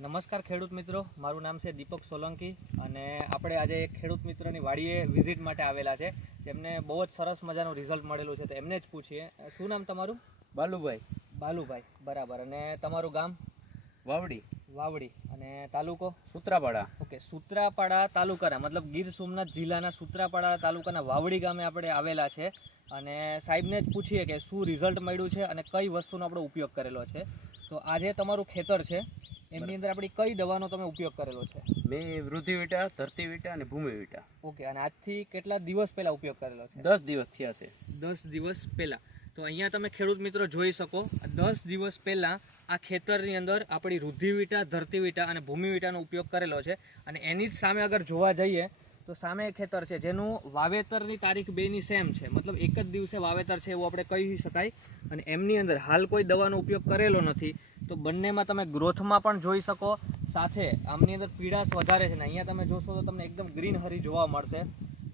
નમસ્કાર ખેડૂત મિત્રો, મારું નામ છે દીપક સોલંકી અને આપણે આજે એક ખેડૂત મિત્રની વાડીએ વિઝિટ માટે આવેલા છે જેમને બહુ જ સરસ મજાનું રિઝલ્ટ મળેલું છે. તો એમને જ પૂછીએ, શું નામ તમારું? બાલુભાઈ. બાલુભાઈ, બરાબર. અને તમારું ગામ? વાવડી. વાવડી. અને તાલુકો? સૂત્રાપાડા. ઓકે, સૂત્રાપાડા તાલુકાના મતલબ ગીર સોમનાથ જિલ્લાના સૂત્રાપાડા તાલુકાના વાવડી ગામે આપણે આવેલા છે અને સાહેબને જ પૂછીએ કે શું રિઝલ્ટ મળ્યું છે અને કઈ વસ્તુનો આપણે ઉપયોગ કરેલો છે. તો આજે તમારું ખેતર છે, એમની અંદર આપણી કઈ દવાનો તમે ઉપયોગ કરેલો છે? મેં વૃદ્ધિવિટા, ધરતીવિટા અને ભૂમિવિટા. ઓકે, અને આજથી કેટલા દિવસ પહેલા ઉપયોગ કરેલો છે? 10 દિવસ થયા છે. 10 દિવસ પહેલા. તો અહીંયા તમે ખેડૂત મિત્રો જોઈ શકો, 10 દિવસ પહેલા આ ખેતરની અંદર આપણી વૃદ્ધિવિટા, ધરતીવિટા અને ભૂમિવિટાનો ઉપયોગ કરેલો છે. અને એની જ સામે અગર જોવા જઈએ તો સામે ખેતર છે જેનું વાવેતરની તારીખ 2ની સેમ છે, મતલબ એક જ દિવસે વાવેતર છે એવું આપણે કહી શકાય. અને એમની અંદર હાલ કોઈ દવાનો ઉપયોગ કરેલો નથી. તો બંનેમાં તમે ગ્રોથમાં પણ જોઈ શકો, સાથે આમની અંદર પીળાશ વધારે છે ને અહીંયા તમે જોશો તો તમને એકદમ ગ્રીન હરી જોવા મળશે.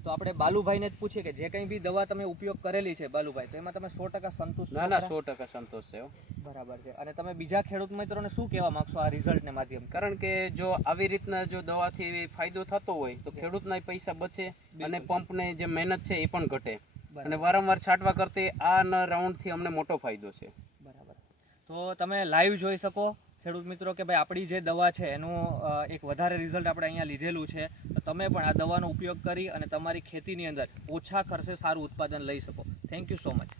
તો આપણે બાલુભાઈને જ પૂછીએ કે જે કંઈ બી દવા તમે ઉપયોગ કરેલી છે બાલુભાઈ, તો એમાં તમે 100% સંતુષ્ટ? ના, 100% સંતોષ છે. બરાબર છે. અને તમે બીજા ખેડૂત મિત્રોને શું કહેવા માંગશો આ રિઝલ્ટને માધ્યમ? કારણ કે જો આવી રીતના જો દવાથી ફાયદો થતો હોય તો ખેડૂતના પૈસા બચે અને પંપને જે મહેનત છે એ પણ ઘટે. અને વારંવાર છાંટવા કરતે આ રાઉન્ડથી અમને મોટો ફાયદો છે. બરાબર. તો તમે લાઈવ જોઈ શકો ખેડૂત મિત્રો કે ભાઈ આપણી જે દવા છે એનું એક વધારે રિઝલ્ટ આપણે અહીંયા લીધેલું છે. તો તમે પણ આ દવાનો ઉપયોગ કરી અને તમારી ખેતીની અંદર ઓછા ખર્ચે સારું ઉત્પાદન લઈ શકો. Thank you so much.